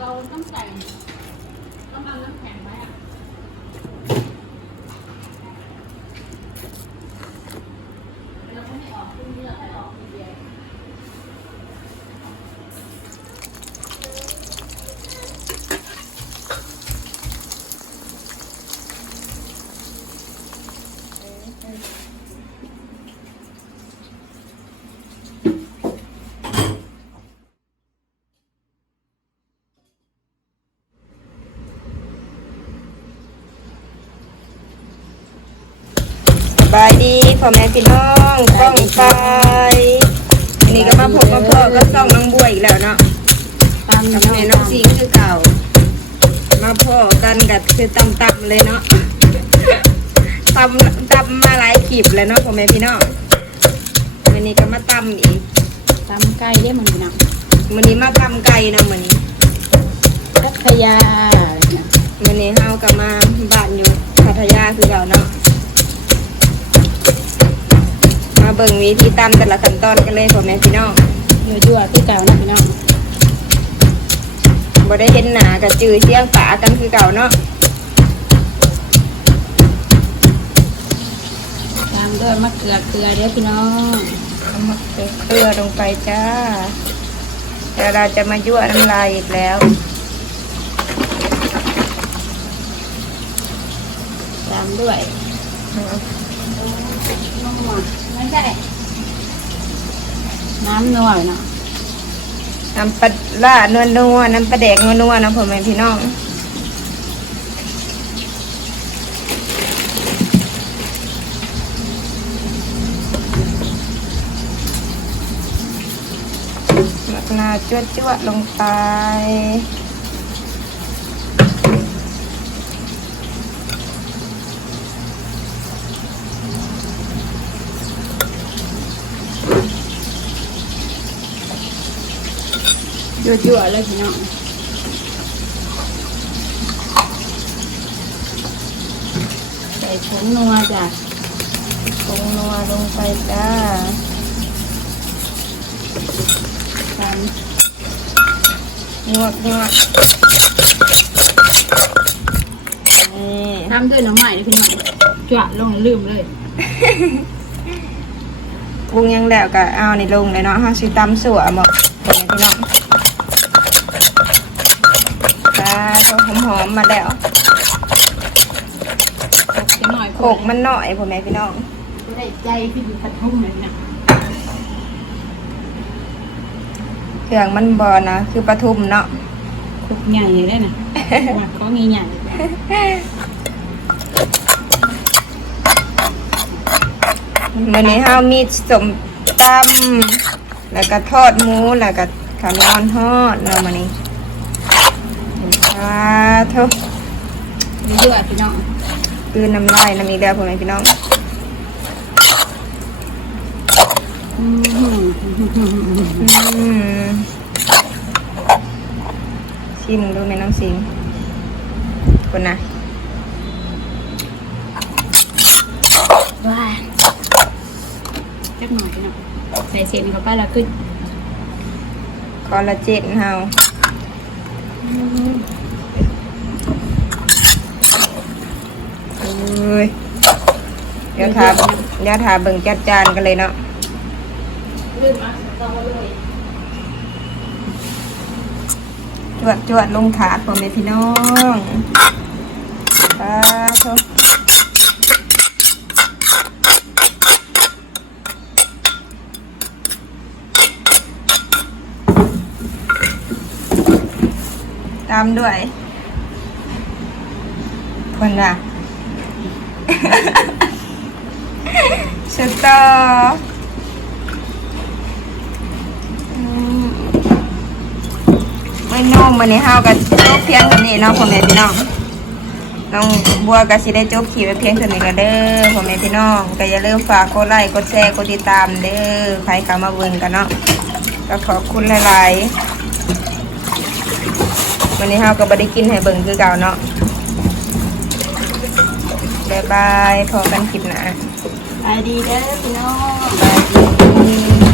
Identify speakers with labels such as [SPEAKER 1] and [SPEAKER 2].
[SPEAKER 1] เราต้องใส่ต้องเอาน้ำแข็งไหมอะ
[SPEAKER 2] บายดีพ่อแม่พี่น้องป้องไปอันนี้ก็มาพบมาพ่อก็ส่องน้องบัวอีกแล้วเนาะ
[SPEAKER 1] ตาม
[SPEAKER 2] กับแม่น้องสิงคือเก่า มาพ่อกันกับคือตำตำๆเลยเนาะตำตำมาหลายขีบเลยเนาะพ่อแม่พี่น้องวันนี้ก็มาตำอีก
[SPEAKER 1] ตามใกล้ได้มันนะ
[SPEAKER 2] วันนี้มาตำไก่เนาะวันนี้
[SPEAKER 1] พัทยา
[SPEAKER 2] บิ่งวิธีตำแต่ละขั้นตอนกันเลยพ่อแม่พี่น้อง
[SPEAKER 1] อยู่ยั่วที่เก่านะพี่น้อง
[SPEAKER 2] บ่ได้เห็นหน้ากับจือเสียงฝากันคือเก่าเนาะ
[SPEAKER 1] ตามด้วยมะเขือเกลือเด้อพี่น้อง
[SPEAKER 2] เอามาเกลือลงไปจ้าเดี๋ยวเราจะมายั่วน้ำลายอีกแล้ว
[SPEAKER 1] ตามด้วยน้ำมันไม่ใช่ น้ำนัวเนาะ
[SPEAKER 2] น้ำปลาล่านัวนัวๆน้ำปลาแดกนัวนัวๆนะพ่อแม่พี่น้องมะนาวจวดจวดๆลงไป
[SPEAKER 1] ยั่วๆเลยพี่น้องใส่ผงนัวจ้ะ
[SPEAKER 2] ปรุงนัวลงไปจ้า
[SPEAKER 1] ตาม
[SPEAKER 2] งวดงวดนี่
[SPEAKER 1] ตามด้วยน้ำใหม่เลยพี่น้องจั่วลงลืมเลย
[SPEAKER 2] ปรุงยังแล้วก็เอาในลงเลยเนาะห้าสิตำสัวหมดพ่อแม่พี่น้อง จ้าโทหอมๆมาแล้ว
[SPEAKER 1] โขกหน่อย
[SPEAKER 2] โขกมันหน่อยพ่อแม่พี่น้อง
[SPEAKER 1] จะได้ใจพี่ดูกระทุ่มเลยนะ
[SPEAKER 2] เครื่องมันบอนะคือปลาทุมเนาะ
[SPEAKER 1] ทุกใหญ่ได้นะว่าเขามีใหญ่
[SPEAKER 2] วันนี้เฮามีสมตำแล้วก็ทอดหมูแล้วก็ขานอนทอดเนาะมันนี้จ้าเท่า
[SPEAKER 1] มีเยอะพี่น้อง
[SPEAKER 2] คือน้ำลายน้ำอีกแล้วพ่อแม่พี่น้อง
[SPEAKER 1] อืม
[SPEAKER 2] อืมชิมดูไหมน้องสิงคนนะ
[SPEAKER 1] ว้าจักหน่อยพี่น้องใส่เศษเข้าไปแล้วขึ้น
[SPEAKER 2] คอลลาเจนเฮา อ้ยเดี๋ยวทาเดี๋ยวทาเบิ่งจัดจานกันเลยเนาะจวดจวดลงถาดพ่อแม่พี่น้องปลาโทตามด้วยคนละ สตออืมไม่นุ่มวันนี้เฮากับจบเพียงเท่านี้เนาะพ่อแม่พี่น้องน้องบัวก็สิได้จบขีไว้เพียงเท่านี้กันเด้อพ่อแม่พี่น้องก็อย่าลืมฝากกดไลค์กดแชร์กดติดตามเด้อใครเข้ามาเบิ่งกันเนาะก็ขอบคุณหลายๆวันนี้เฮาก็บ่ได้กินให้เบิ่งคือเก่าเนาะ บ๊ายบายพอกันคลิปหน้า
[SPEAKER 1] ไปดีเด้อพี่น้อง
[SPEAKER 2] บายดี